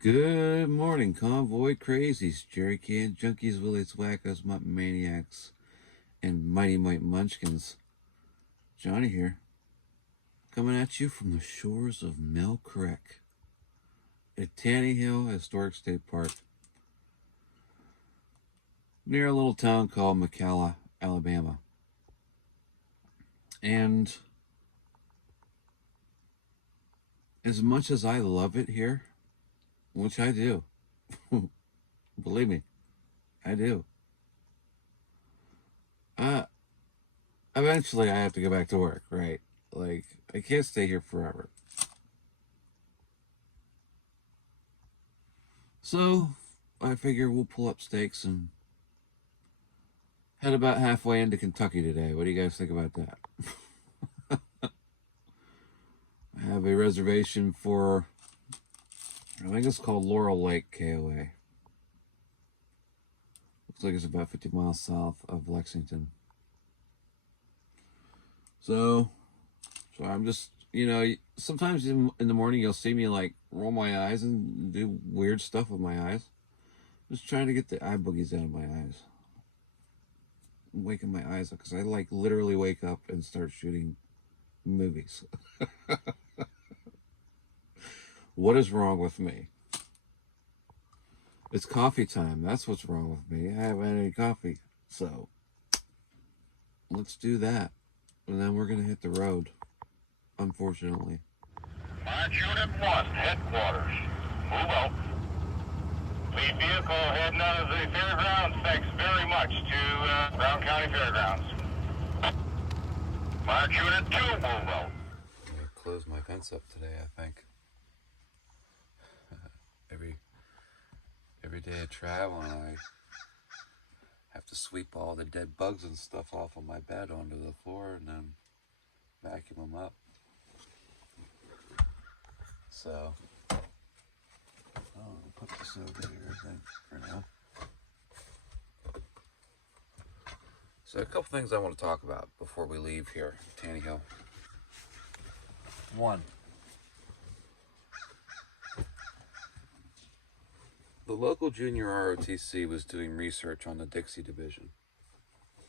Good morning, convoy crazies, jerry can junkies, willies, wackos, mutt maniacs, and mighty might munchkins. Johnny here, coming at you from the shores of Mill Creek at Tanny Hill Historic State Park, near a little town called McCalla, Alabama. And as much as I love it here, which I do, believe me, I do. Uh, Eventually I have to go back to work, right? Like, I can't stay here forever. So I figure we'll pull up stakes and head about halfway into Kentucky today. What do you guys think about that? I have a reservation for, I think it's called Laurel Lake KOA. Looks like it's about 50 miles south of Lexington. So I'm just, sometimes in the morning you'll see me like roll my eyes and do weird stuff with my eyes. Just trying to get the eye boogies out of my eyes. I'm waking my eyes up because I like literally wake up and start shooting movies. What is wrong with me? It's coffee time. That's what's wrong with me. I haven't had any coffee. So let's do that. And then we're going to hit the road, unfortunately. March Unit 1, headquarters. Move out. Lead vehicle heading out of the fairgrounds. Thanks very much to Brown County Fairgrounds. March Unit 2, move out. I'm going to close my fence up today, I think. Every day of traveling, I have to sweep all the dead bugs and stuff off of my bed onto the floor and then vacuum them up. So, I'll put this over here, I think, for now. So, a couple things I want to talk about before we leave here, Tanny Hill. One, the local junior ROTC was doing research on the Dixie division,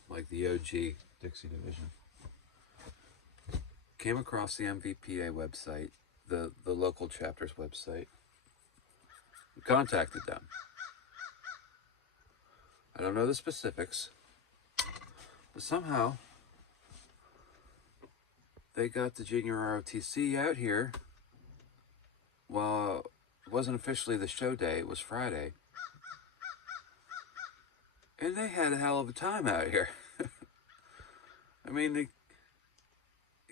like the OG Dixie division. Came across the MVPA website, the local chapter's website. We contacted them. I don't know the specifics, but somehow they got the junior ROTC out here. Well, it wasn't officially the show day, it was Friday. And they had a hell of a time out here. I mean,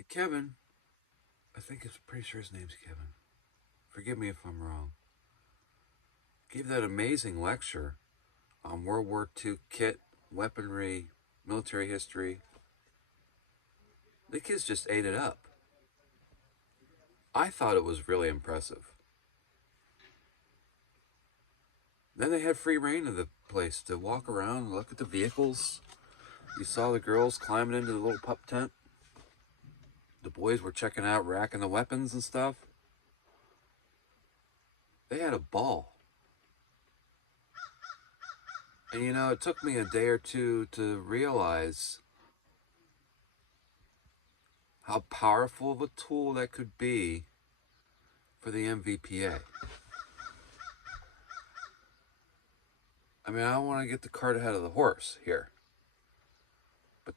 Kevin, I think I'm pretty sure his name's Kevin. Forgive me if I'm wrong. Gave that amazing lecture on World War II kit, weaponry, military history. The kids just ate it up. I thought it was really impressive. Then they had free reign of the place to walk around and look at the vehicles. You saw the girls climbing into the little pup tent. The boys were checking out, racking the weapons and stuff. They had a ball. And it took me a day or two to realize how powerful of a tool that could be for the MVPA. I mean, I don't want to get the cart ahead of the horse here, but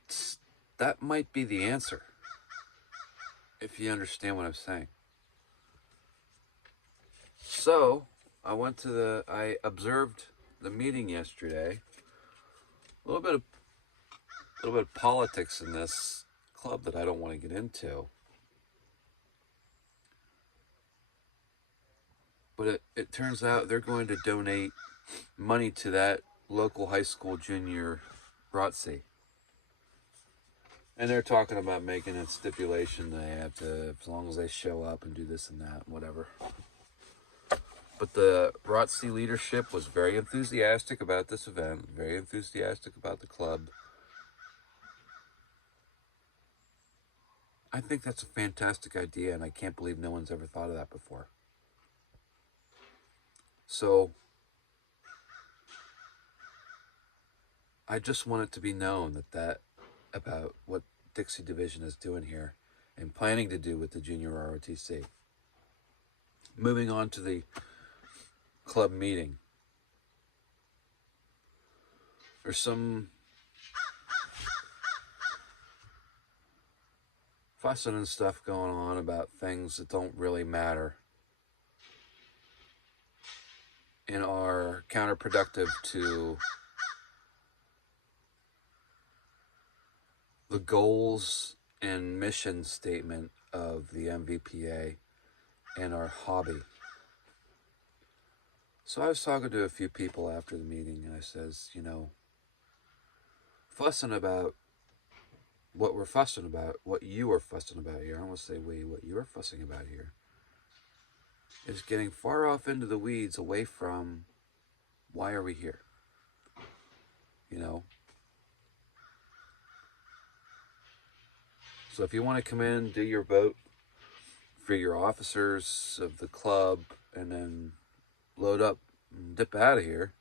that might be the answer, if you understand what I'm saying. So, I observed the meeting yesterday. A little bit of politics in this club that I don't want to get into. But it turns out they're going to donate money to that local high school junior ROTC. And they're talking about making a stipulation they have to, as long as they show up and do this and that, whatever. But the ROTC leadership was very enthusiastic about this event, very enthusiastic about the club. I think that's a fantastic idea, and I can't believe no one's ever thought of that before. So I just want it to be known that about what Dixie Division is doing here and planning to do with the junior ROTC. Moving on to the club meeting. There's some fussing and stuff going on about things that don't really matter and are counterproductive to the goals and mission statement of the MVPA and our hobby. So I was talking to a few people after the meeting, and I says, fussing about what we're fussing about, what you are fussing about here, I don't want to say we, what you are fussing about here, is getting far off into the weeds away from why are we here? So if you want to come in, do your vote for your officers of the club, and then load up and dip out of here,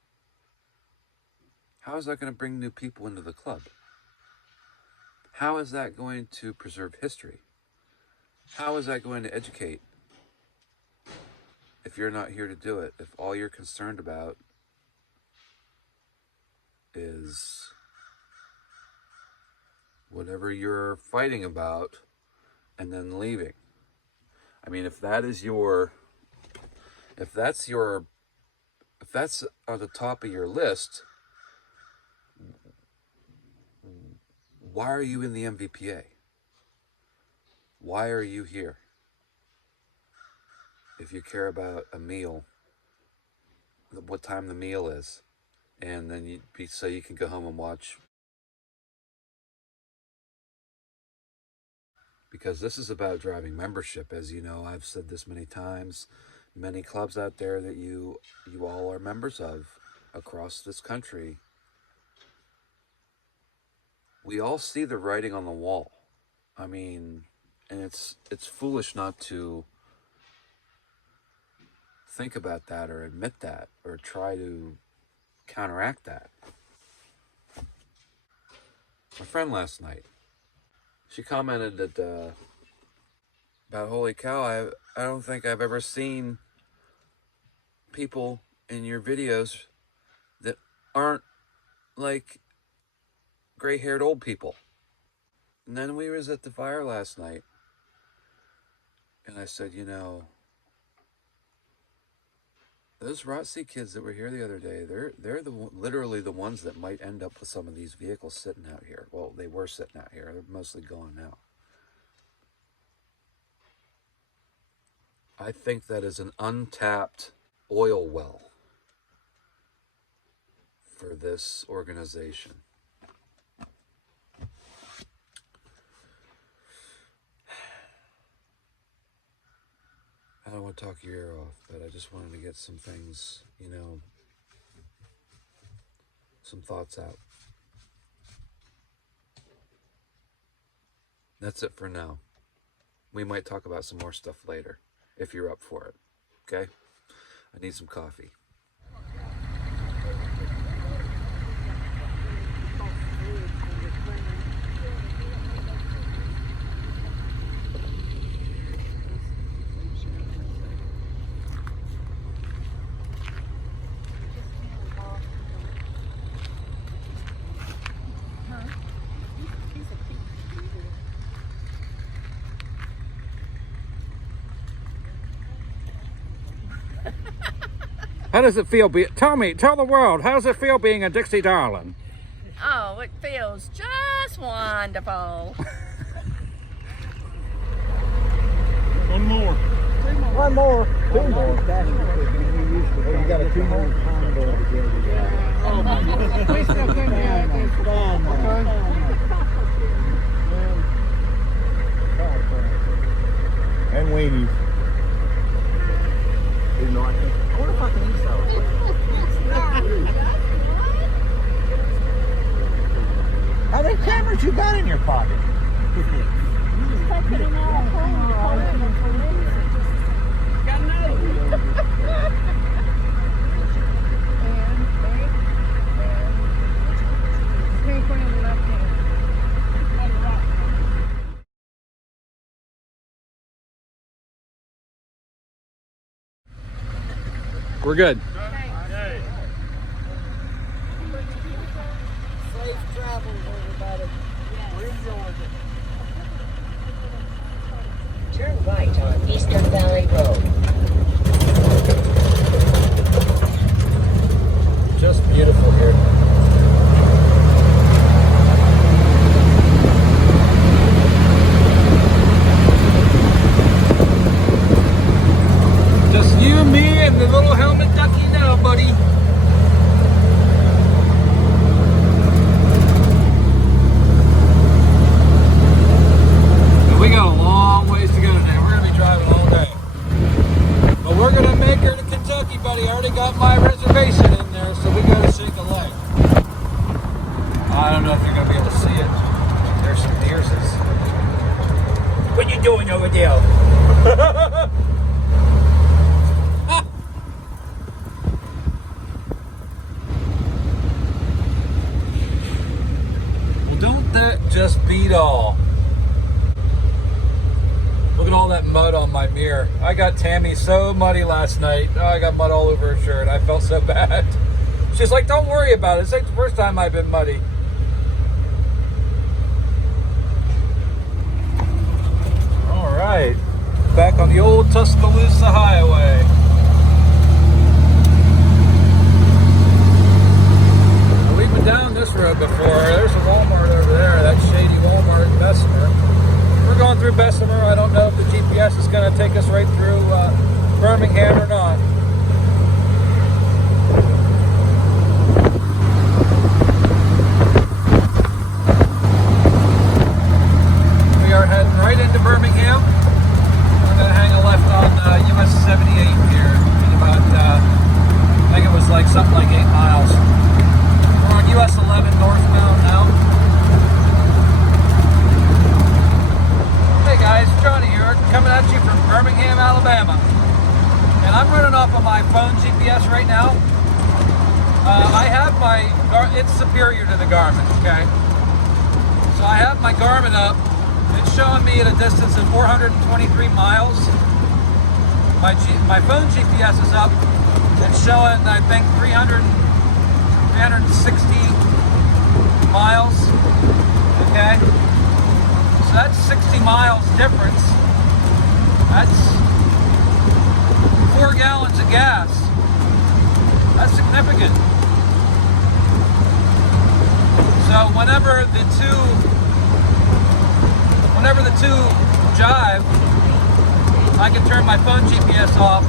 how is that going to bring new people into the club? How is that going to preserve history? How is that going to educate if you're not here to do it? If all you're concerned about is whatever you're fighting about and then leaving. I mean, if that's on the top of your list, why are you in the MVPA? Why are you here? If you care about a meal, what time the meal is, and then so you can go home and watch. Because this is about driving membership. As you know, I've said this many times. Many clubs out there that you all are members of across this country. We all see the writing on the wall. I mean, and it's foolish not to think about that or admit that or try to counteract that. My friend last night, she commented that about holy cow, I don't think I've ever seen people in your videos that aren't like gray-haired old people. And then we was at the fire last night, and I said, those ROTC kids that were here the other day, they're literally the ones that might end up with some of these vehicles sitting out here. Well, they were sitting out here. They're mostly gone now. I think that is an untapped oil well for this organization. I don't want to talk your ear off, but I just wanted to get some things, some thoughts out. That's it for now. We might talk about some more stuff later, if you're up for it. Okay? I need some coffee. How does it feel? Tell the world, how does it feel being a Dixie darling? Oh, it feels just wonderful. One more. One more. Two more. Oh, you got a 2 more combo together. Oh my goodness. We still couldn't get this. And weenies. I wonder if I can eat those. How many cameras you got in your pocket? We're good. Safe travels, everybody. We enjoyed it. Turn right on Eastern Valley Road. Just beautiful here. Just you, me, and the little helmet ducky now, buddy. And we got a long ways to go today. We're going to be driving all day. But we're going to make her to Kentucky, buddy. I already got my reservation in there, so we got to shake a leg. I don't know if you're going to be able to see it. There's some deerses. What you doing over there? Don't that just beat all? Look at all that mud on my mirror. I got Tammy so muddy last night. Oh, I got mud all over her shirt. I felt so bad. She's like, don't worry about it. It's like the first time I've been muddy. All right. Back on the old Tuscaloosa Highway. We've been down this road before. There's a Walmart over there, that shady Walmart in Bessemer. We're going through Bessemer. I don't know if the GPS is going to take us right through Birmingham or not. We are heading right into Birmingham. We're going to hang a left on US 78 here in about, I think it was like something like 8 miles. We're on US 11 northbound now. Hey guys, Johnny here, coming at you from Birmingham, Alabama. And I'm running off of my phone GPS right now. I have my, it's superior to the Garmin, okay? So I have my Garmin up. It's showing me at a distance of 423 miles. My phone GPS is up. It's showing, I think, 360 miles, okay? So that's 60 miles difference. That's 4 gallons of gas. That's significant. So whenever the two jive, I can turn my phone GPS off.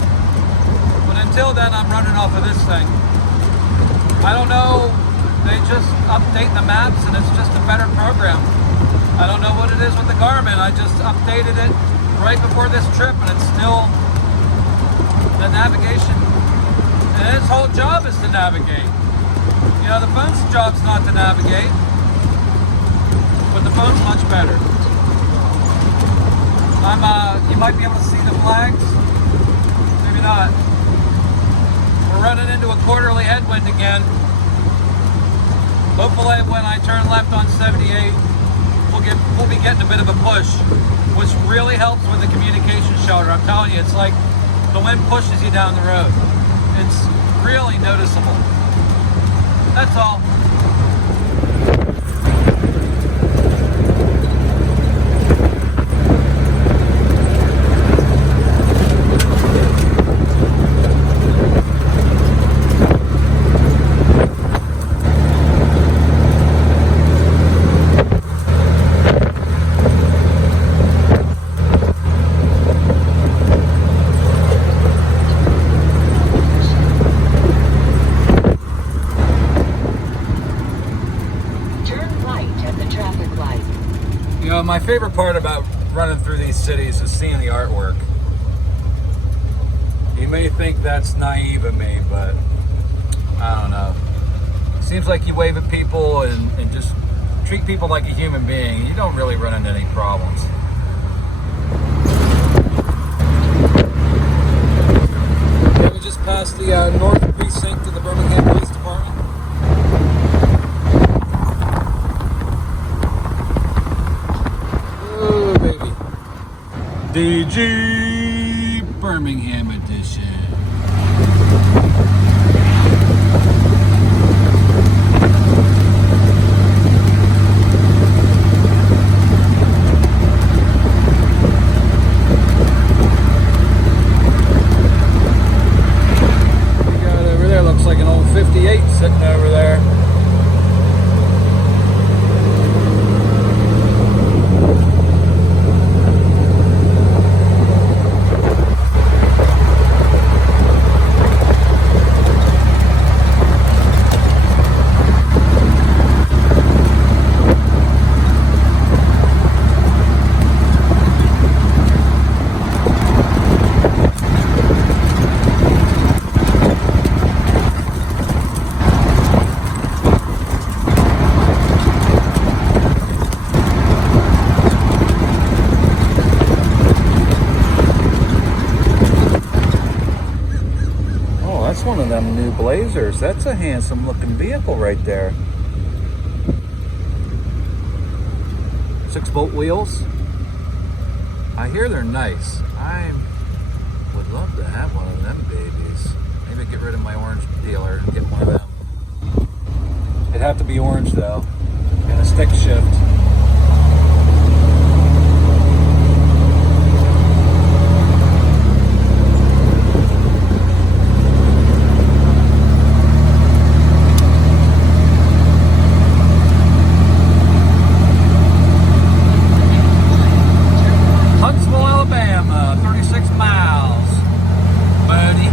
But until then, I'm running off of this thing. I don't know, they just update the maps and it's just a better program. I don't know what it is with the Garmin. I just updated it right before this trip and it's still the navigation. And its whole job is to navigate. You know, the phone's job's not to navigate, but the phone's much better. You might be able to see the flags, maybe not. We're running into a quarterly headwind again. Hopefully when I turn left on 78, we'll be getting a bit of a push, which really helps with the communication shelter. I'm telling you, it's like the wind pushes you down the road. It's really noticeable. That's all. My favorite part about running through these cities is seeing the artwork. You may think that's naive of me, but I don't know. It seems like you wave at people and just treat people like a human being. You don't really run into any problems. Okay, we just passed the north precinct of the Birmingham Police Department. DG Birmingham edition. That's one of them new Blazers. That's a handsome looking vehicle right there. 6-bolt wheels. I hear they're nice. I would love to have one of them babies. Maybe get rid of my orange dealer and get one of them. It'd have to be orange though, and a stick shift. Huntsville, Alabama, 36 miles, buddy.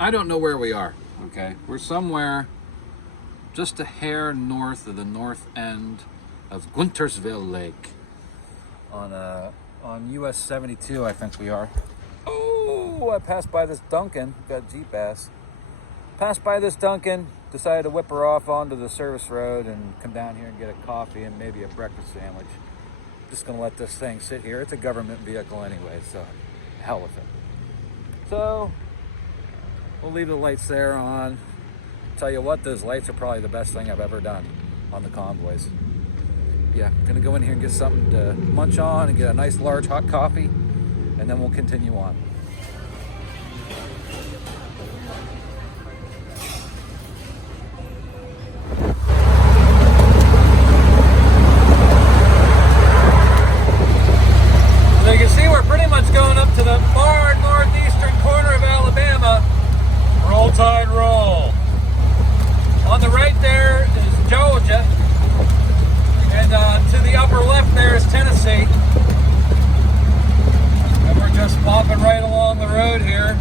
I don't know where we are, okay? We're somewhere just a hair north of the north end of Guntersville Lake on US 72, I think we are. Oh, I passed by this Dunkin', got Jeep-ass. Passed by this Dunkin', decided to whip her off onto the service road and come down here and get a coffee and maybe a breakfast sandwich. Just gonna let this thing sit here. It's a government vehicle anyway, so hell with it. So, we'll leave the lights there on. Tell you what, those lights are probably the best thing I've ever done on the convoys. Yeah, gonna go in here and get something to munch on and get a nice large hot coffee, and then we'll continue on. So you can see we're pretty much going up to the far northeastern corner of Alabama. Roll Tide roll. On the right there is Georgia, and to the upper left there is Tennessee. And we're just bopping right along the road here.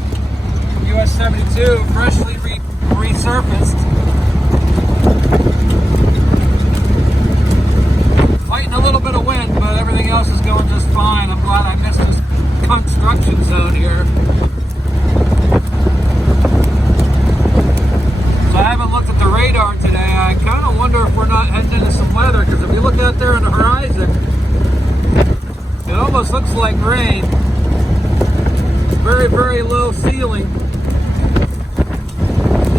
US 72, freshly resurfaced. Fighting a little bit of wind, but everything else is going just fine. I'm glad I missed this construction zone here. I haven't looked at the radar today. I kind of wonder if we're not heading into some weather, because if you look out there on the horizon, it almost looks like rain. Very, very low ceiling.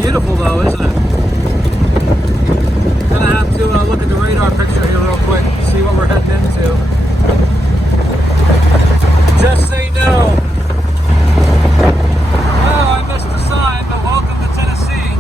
Beautiful though, isn't it? Gonna have to look at the radar picture here real quick, see what we're heading into. Just say no. Oh, I missed the sign, but welcome to Tennessee.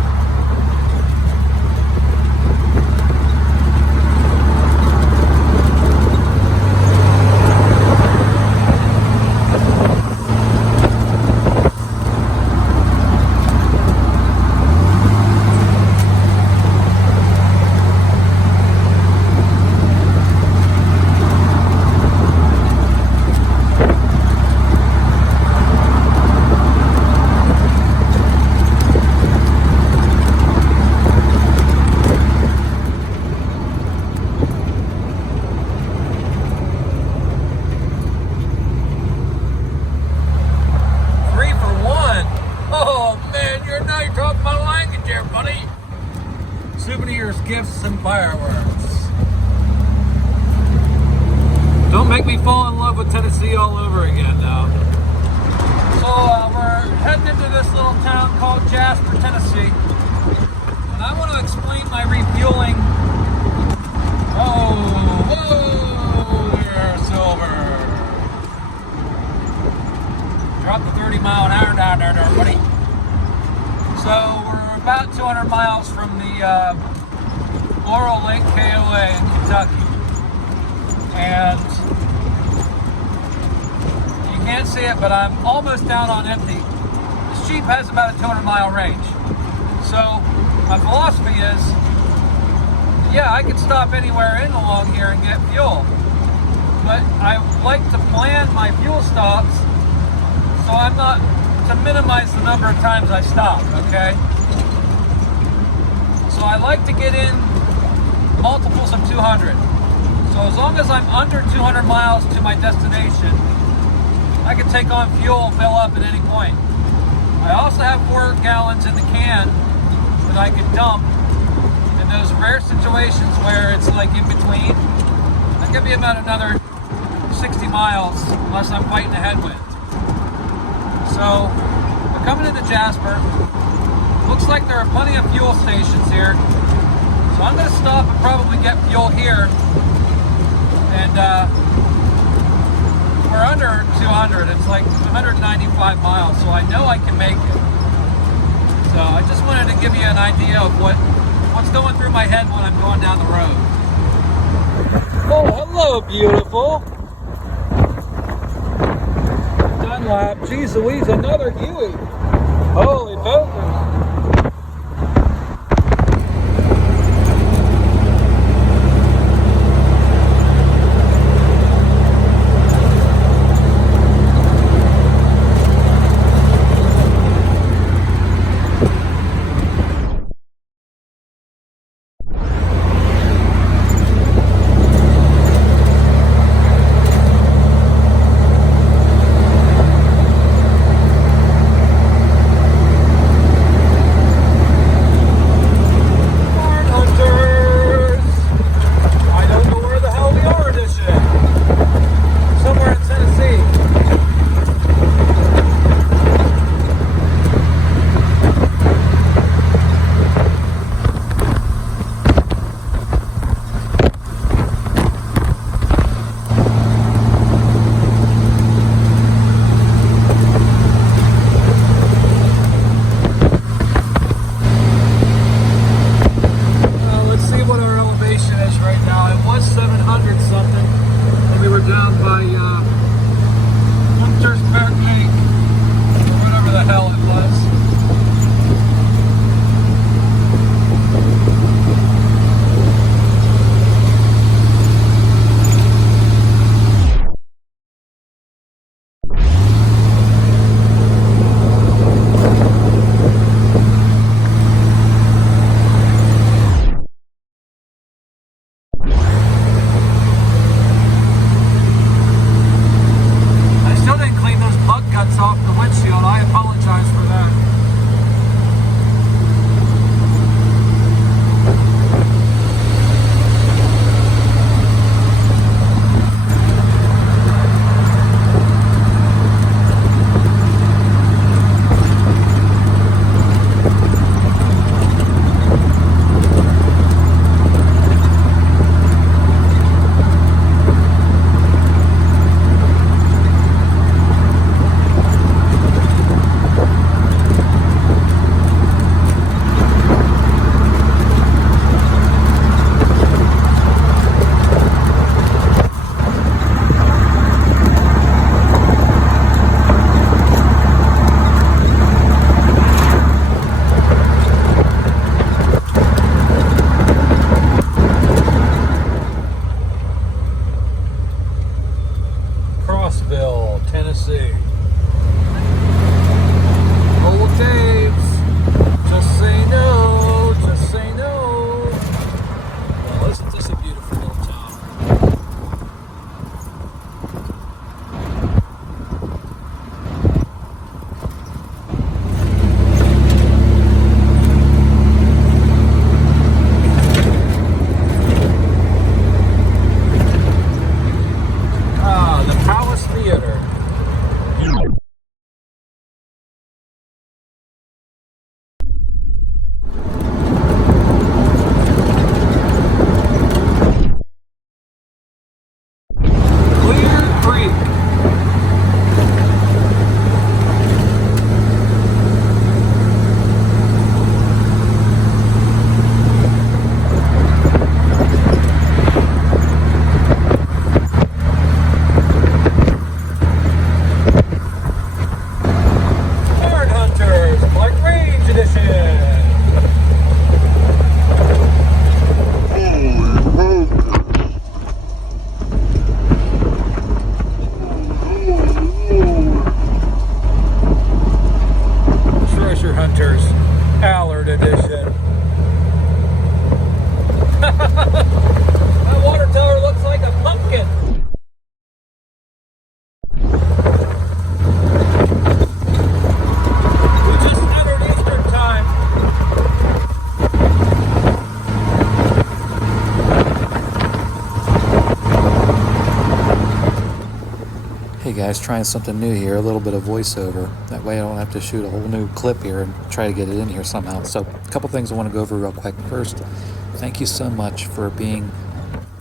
Souvenirs, gifts, and fireworks. Don't make me fall in love with Tennessee all over again now. So we're heading into this little town called Jasper, Tennessee. And I want to explain my refueling. Oh, whoa there, Silver. Drop the 30-mile-an-hour down there, buddy. So we're about 200 miles from the Laurel Lake KOA in Kentucky. And you can't see it, but I'm almost down on empty. This Jeep has about a 200-mile range. So my philosophy is, yeah, I could stop anywhere in along here and get fuel. But I like to plan my fuel stops so I'm not to minimize the number of times I stop, okay? So I like to get in multiples of 200. So as long as I'm under 200 miles to my destination, I can take on fuel, fill up at any point. I also have 4 gallons in the can that I can dump in those rare situations where it's like in between. That could be about another 60 miles unless I'm fighting a headwind. So we're coming into Jasper. Looks like there are plenty of fuel stations here. So I'm going to stop and probably get fuel here. And we're under 200. It's like 195 miles, so I know I can make it. So I just wanted to give you an idea of what's going through my head when I'm going down the road. Oh, hello, beautiful. Dunlap, geez Louise, another Huey. Holy focus. guys, trying something new here, a little bit of voiceover. That way I don't have to shoot a whole new clip here and try to get it in here somehow. So a couple things I want to go over real quick. First, thank you so much for being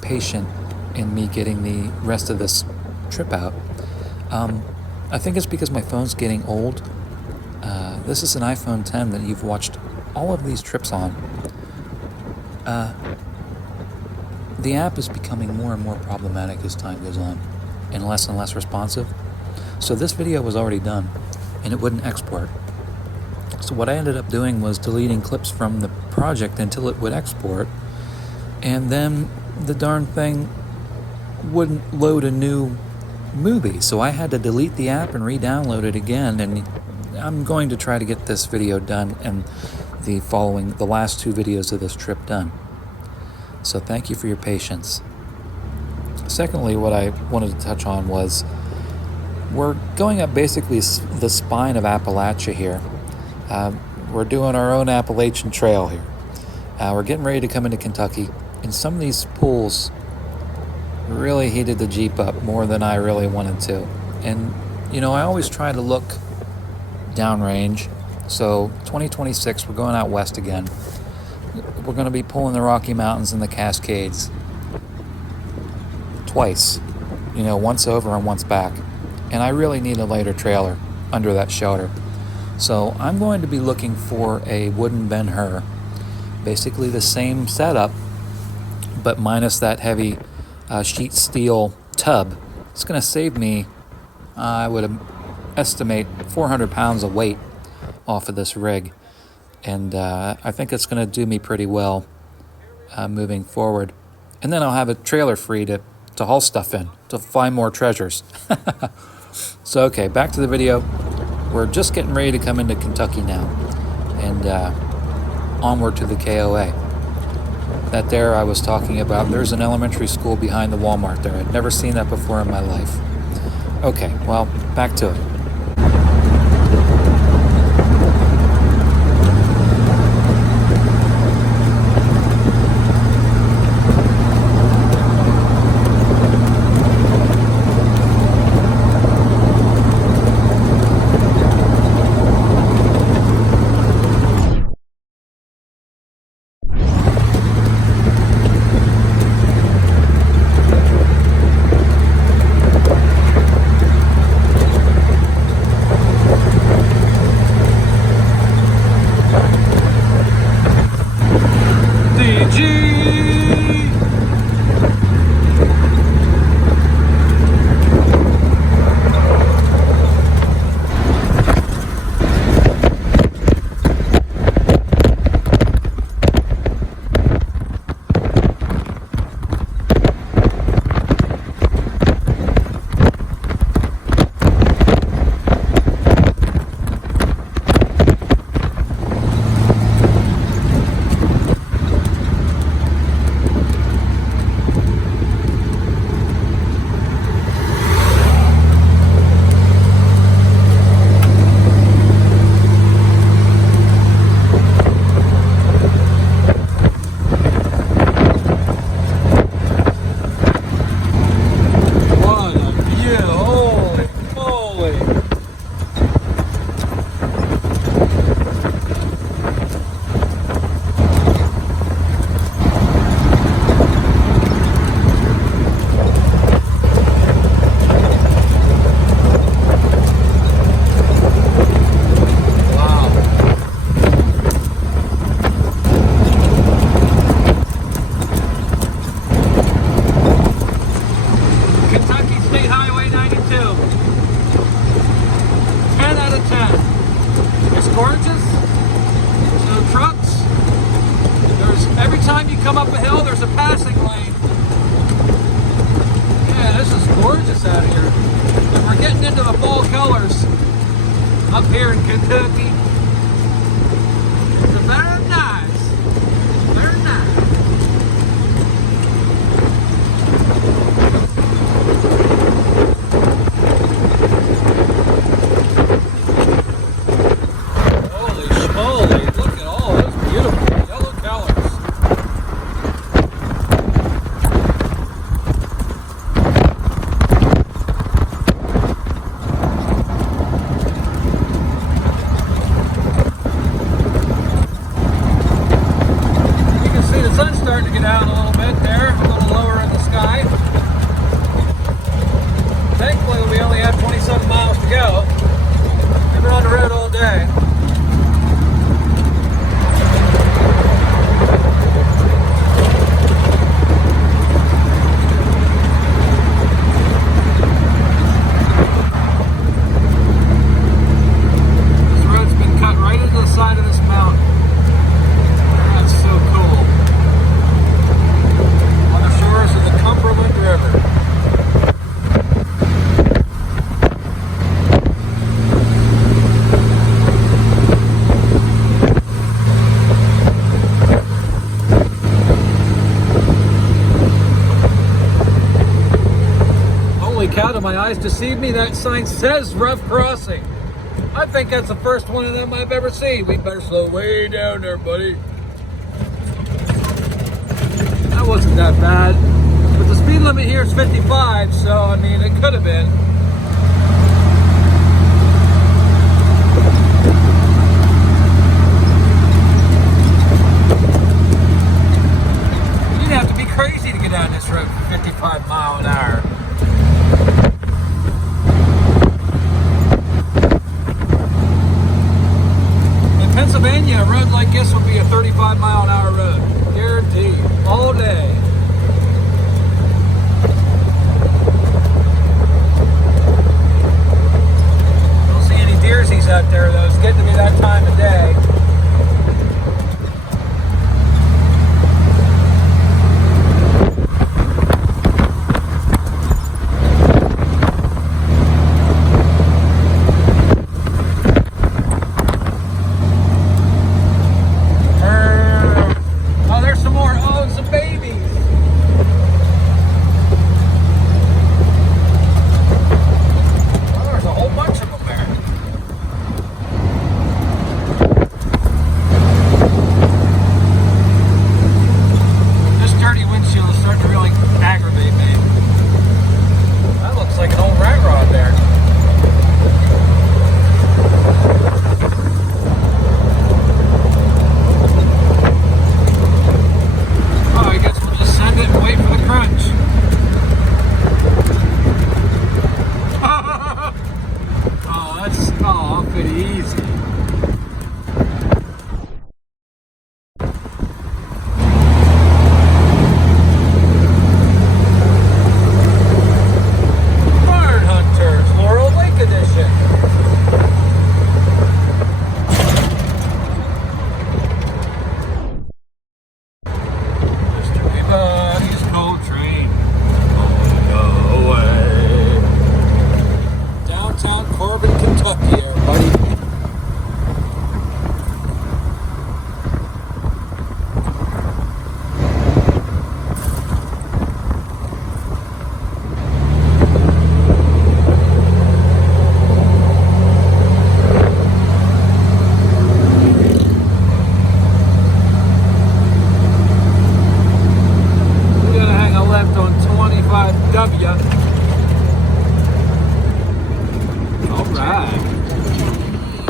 patient in me getting the rest of this trip out. I think it's because my phone's getting old. This is an iPhone 10 that you've watched all of these trips on. The app is becoming more and more problematic as time goes on, and less responsive. So this video was already done, and it wouldn't export. So what I ended up doing was deleting clips from the project until it would export, and then the darn thing wouldn't load a new movie. So I had to delete the app and re-download it again, and I'm going to try to get this video done and the last 2 videos of this trip done. So thank you for your patience. Secondly, what I wanted to touch on was we're going up basically the spine of Appalachia here. We're doing our own Appalachian Trail here. We're getting ready to come into Kentucky, and some of these pools really heated the Jeep up more than I really wanted to. And, you know, I always try to look downrange. So 2026, we're going out west again. We're going to be pulling the Rocky Mountains and the Cascades twice, you know, once over and once back. And I really need a lighter trailer under that shelter. So I'm going to be looking for a wooden Ben-Hur, basically the same setup, but minus that heavy sheet steel tub. It's going to save me, I would estimate, 400 pounds of weight off of this rig. And I think it's going to do me pretty well moving forward. And then I'll have a trailer free to haul stuff in, to find more treasures. So, okay, back to the video. We're just getting ready to come into Kentucky now. And onward to the KOA. That there I was talking about, there's an elementary school behind the Walmart there. I'd never seen that before in my life. Okay, well, back to it. Up here in Kentucky. It's very nice. Very nice. Holy schmoly, look at all those beautiful yellow colors. cow, do my eyes deceive me? That sign says rough crossing. I think that's the first one of them I've ever seen. We better slow way down there, buddy. That wasn't that bad. But the speed limit here is 55, so I mean, it could have been. You'd have to be crazy to get down this road for 55 miles an hour. In Pennsylvania, a road like this would be a 35-mile-an-hour road. Guaranteed. All day. Don't see any deersies out there, though. It's getting to be that time of day. Oh, there's some more. Oh, some babies. Oh, there's a whole bunch of them there. This dirty windshield is starting to really aggravate me. That looks like an old rat rod there. Oh, I guess we'll just send it and wait for the crunch. Oh, that's pretty easy. Barn Hunters, Laurel Lake Edition. Mr. Peabody's Coal Train. Oh, no way. Downtown Corbin, Kentucky, everybody. We're gonna hang a left on 25W. All right.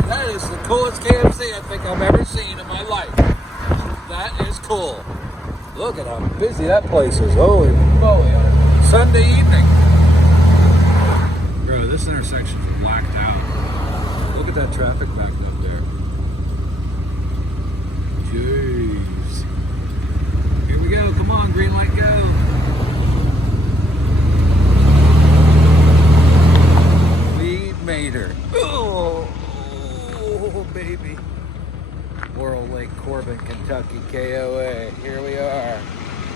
That is the coolest KFC I think I've ever seen in my life. That is cool. Look at how busy that place is. Holy moly. On a Sunday evening. Bro, this intersection's blacked out. Look at that traffic backed up there. Jeez. Here we go. Come on, green light, go. We made her. Oh, baby. Laurel Lake, Corbin, Kentucky, KOA. Here we are.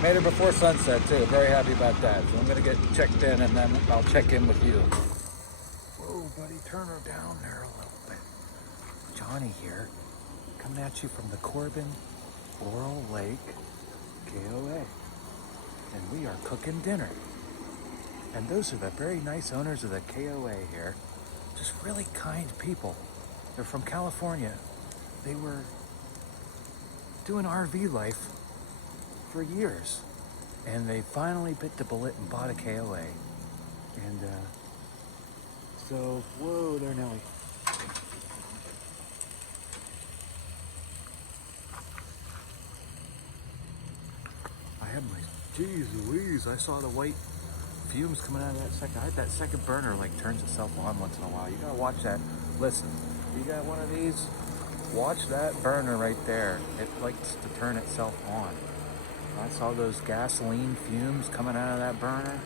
Made her before sunset, too. Very happy about that. So I'm going to get checked in, and then I'll check in with you. Whoa, buddy. Turn her down there a little bit. Johnny here, coming at you from the Corbin, Laurel Lake, KOA. And we are cooking dinner. And those are the very nice owners of the KOA here. Just really kind people. They're from California. They were doing RV life for years. And they finally bit the bullet and bought a KOA. And so, whoa there, Nelly. I had my, geez Louise, I saw the white fumes coming out of that second. I had that second burner like turns itself on once in a while. You gotta watch that. Listen, you got one of these, watch that burner right there. It likes to turn itself on. I saw those gasoline fumes coming out of that burner.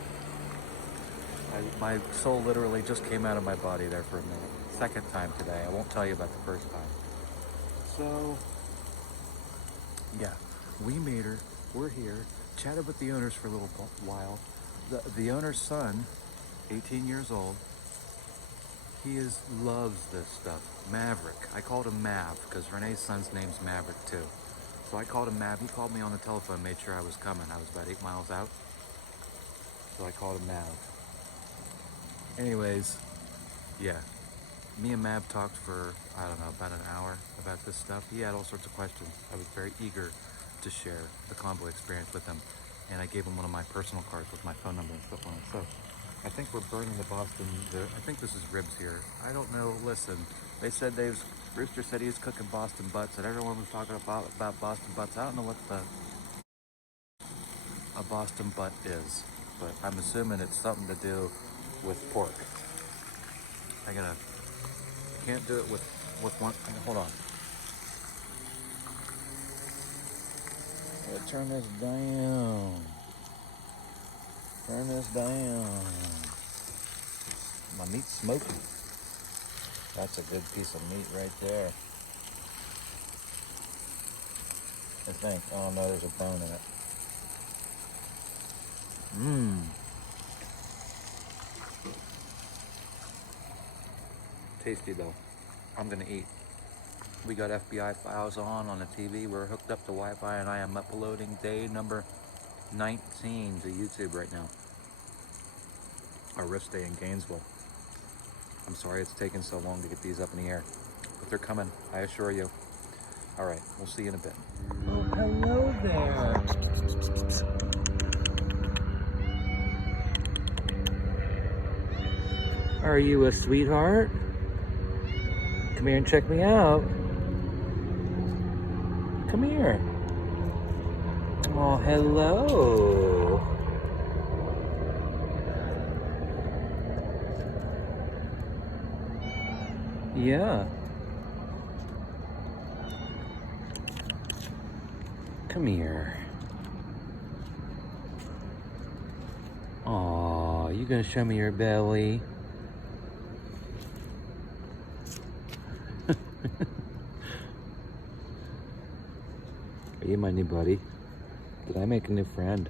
My soul literally just came out of my body there for a minute. Second time today. I won't tell you about the first time. So, yeah, we made her. We're here. Chatted with the owners for a little while. The owner's son, 18 years old, he loves this stuff. Maverick. I called him Mav because Renee's son's name's Maverick too. So I called him Mav. He called me on the telephone, made sure I was coming. I was about 8 miles out. So I called him Mav. Anyways, yeah. Me and Mav talked for, I don't know, about an hour about this stuff. He had all sorts of questions. I was very eager to share the convoy experience with him. And I gave him one of my personal cards with my phone number and stuff on it. So I think we're burning the Boston, I think this is ribs here. I don't know, listen. They said Rooster said he was cooking Boston butts and everyone was talking about Boston butts. I don't know what a Boston butt is, but I'm assuming it's something to do with pork. Can't do it with one. Hold on. Gotta turn this down. Turn this down. My meat's smoky. That's a good piece of meat right there. I think. Oh no, there's a bone in it. Tasty though. I'm gonna eat. We got FBI files on the TV. We're hooked up to Wi-Fi and I am uploading day number 19 to YouTube right now. Our riff day in Gainesville. I'm sorry it's taken so long to get these up in the air, but they're coming, I assure you. All right, we'll see you in a bit. Oh, hello there. Are you a sweetheart? Come here and check me out. Come here. Oh, hello. Yeah. Come here. Aw, you gonna show me your belly? Are you my new buddy? Did I make a new friend?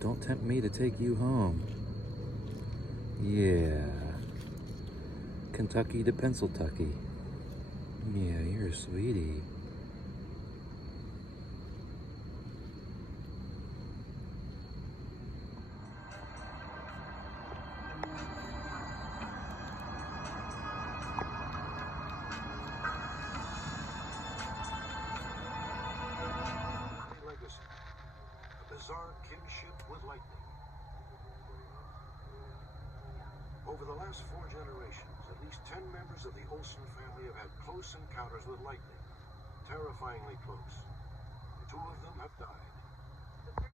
Don't tempt me to take you home. Yeah. Kentucky to Pennsyltucky. Yeah, you're a sweetie. Legacy, a bizarre kinship with lightning. Over the last 4 generations, at least 10 members of the Olsen family have had close encounters with lightning. Terrifyingly close. 2 of them have died.